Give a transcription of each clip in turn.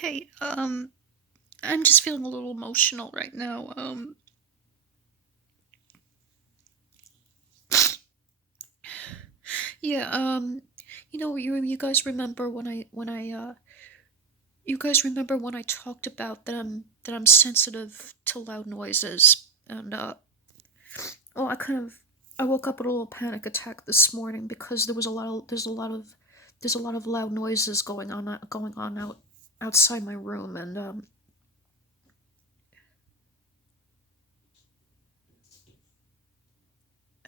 Hey, I'm just feeling a little emotional right now. Yeah, you guys remember you guys remember when I talked about that I'm sensitive to loud noises, and oh, I woke up with a little panic attack this morning because there's a lot of loud noises going on outside my room, and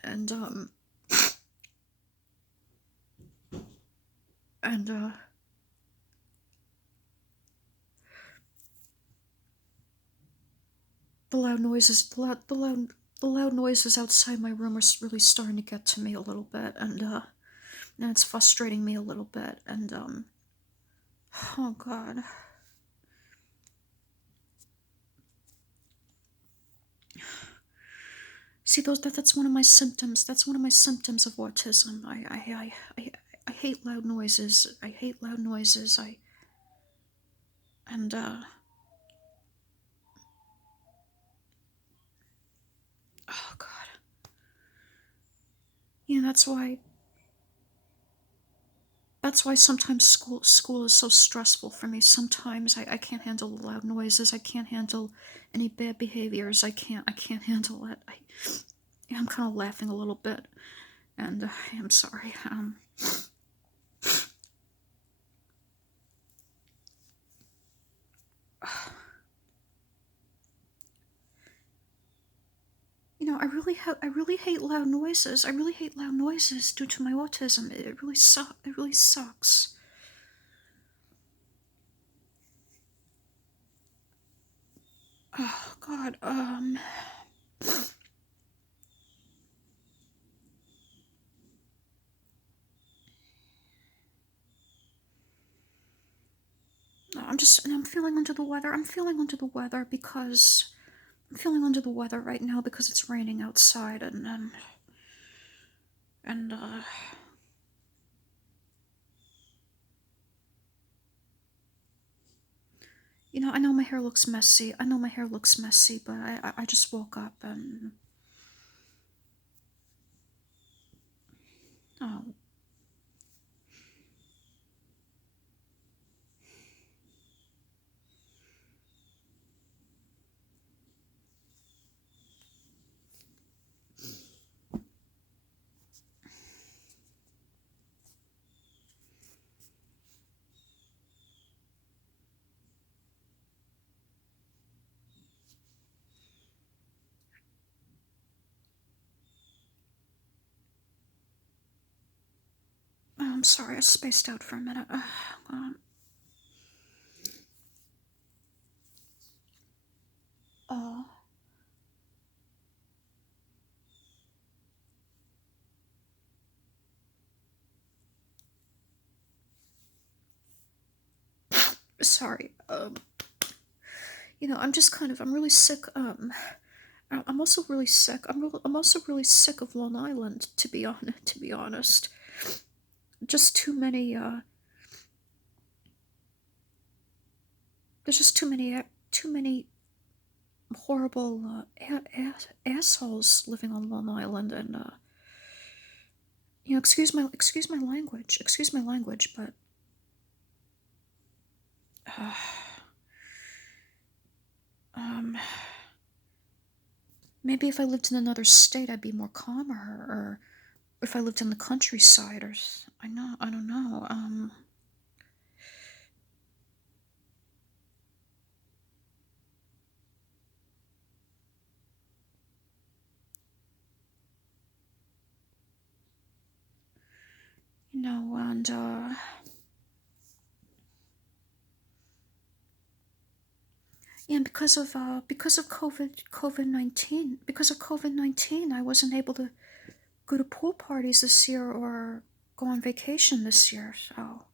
and the loud noises outside my room are really starting to get to me a little bit, and it's frustrating me a little bit. And oh God, see that's one of my symptoms. That's one of my symptoms of autism. I hate loud noises. I hate loud noises. I and oh God, yeah. That's why sometimes school is so stressful for me. Sometimes I can't handle the loud noises. I can't handle any bad behaviors. I can't handle it. Yeah, I'm kind of laughing a little bit, and I'm sorry. I really hate loud noises. I really hate loud noises due to my autism. It really sucks. Oh God. I'm feeling under the weather. I'm feeling under the weather right now because it's raining outside, and I know my hair looks messy. I know my hair looks messy, but I just woke up, and oh, I'm sorry. I spaced out for a minute. uh, sorry. I'm really sick. I'm also really sick. I'm also really sick of Long Island. To be honest, just too many. There's just too many horrible assholes living on Long Island, and excuse my language, but uh, um, maybe if I lived in another state, I'd be more calmer, or if I lived in the countryside, I don't know. And yeah, because of COVID-19, I wasn't able to go to pool parties this year or go on vacation this year. So,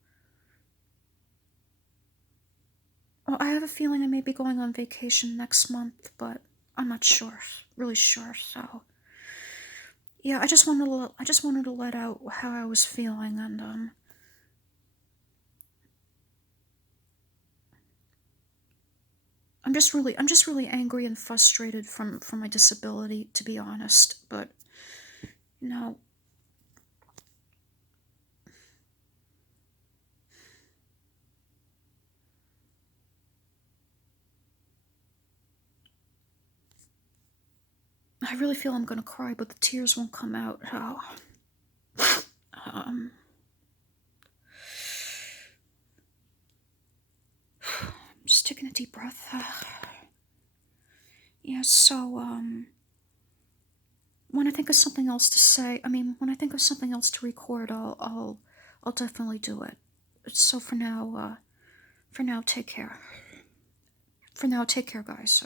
well, I have a feeling I may be going on vacation next month, but I'm not sure, really sure. So, yeah, I just wanted to let out how I was feeling, and I'm just really angry and frustrated from my disability, to be honest. But you know, I really feel I'm gonna cry, but the tears won't come out. Oh. Um, just taking a deep breath. Yeah. So when I think of something else to say, when I think of something else to record, I'll definitely do it. So for now, take care. For now, take care, guys.